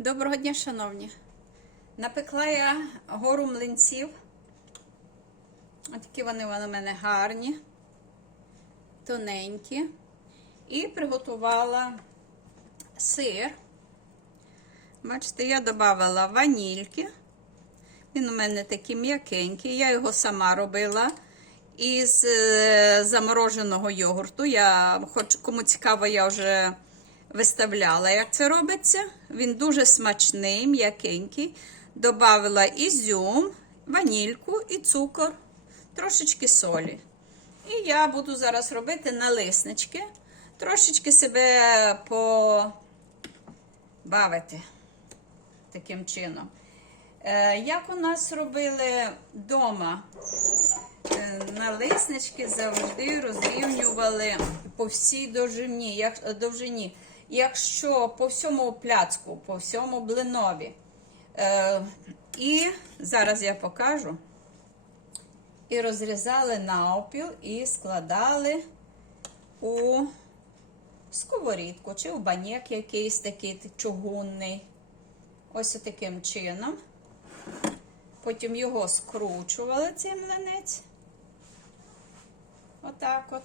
Доброго дня, шановні. Напекла я гору млинців. Ось такі вони у мене гарні, тоненькі. І приготувала сир. Бачите, я додавала ванільки. Він у мене такий м'якенький. Я його сама робила із е, замороженого йогурту. Я, хоч кому цікаво, я вже виставляла, як це робиться. Він дуже смачний, м'якенький. Добавила ізюм, ванільку і цукор, трошечки солі. І я буду зараз робити налиснички. Трошечки себе побавити таким чином. Е, Як у нас робили вдома, е, налиснички завжди розрівнювали по всій довжині. Якщо по всьому пляцку, по всьому блинові. Е, І зараз я покажу. І розрізали навпіл і складали у сковорідку чи в банєк якийсь такий чугунний. Ось таким чином. Потім його скручували, цей млинець. Отак от.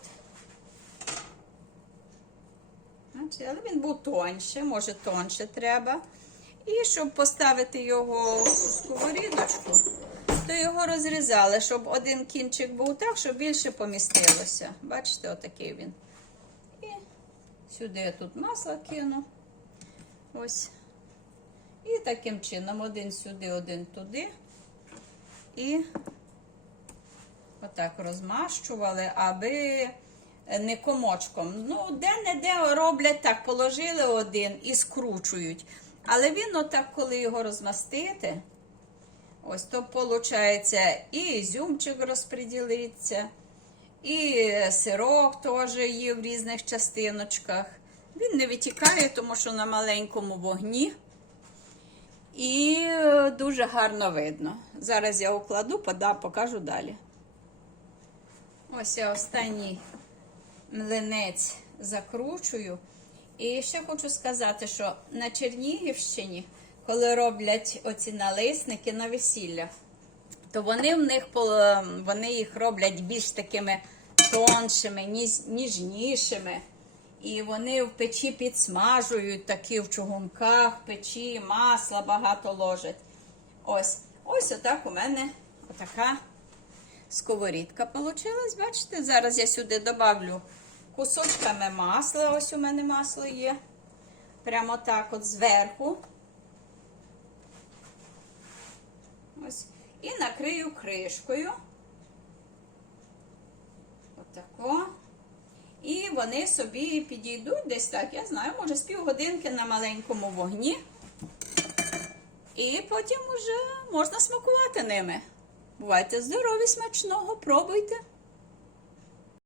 Бачите, Але він був тоньше, може тоньше треба. І щоб поставити його у сковорідочку, то його розрізали, щоб один кінчик був так, щоб більше помістилося. Бачите, отакий він. І сюди я тут масло кину. Ось. І таким чином один сюди, один туди. І отак розмащували, аби не комочком. Ну, де-не-де роблять так, положили один і скручують. Але він, отак, коли його розмастити, ось то виходить і ізюмчик розподілиться, і сирок теж є в різних частиночках. Він не витікає, тому що на маленькому вогні. І е, дуже гарно видно. Зараз я укладу, покажу далі. Ось останній млинець закручую. І ще хочу сказати, що на Чернігівщині, коли роблять оці налисники на весілля, то вони в них вони їх роблять більш такими тоншими, ніжнішими. І вони в печі підсмажують такі в чугунках, печі, масла багато ложать. Ось ось отак у мене отака сковорідка получилась. Бачите, зараз я сюди добавлю кусочками масла. Ось у мене масло є. Прямо так от зверху. Ось. І накрию кришкою. Отако. І вони собі підійдуть десь так, я знаю, може з півгодинки на маленькому вогні. І потім вже можна смакувати ними. Бувайте здорові, смачного, пробуйте.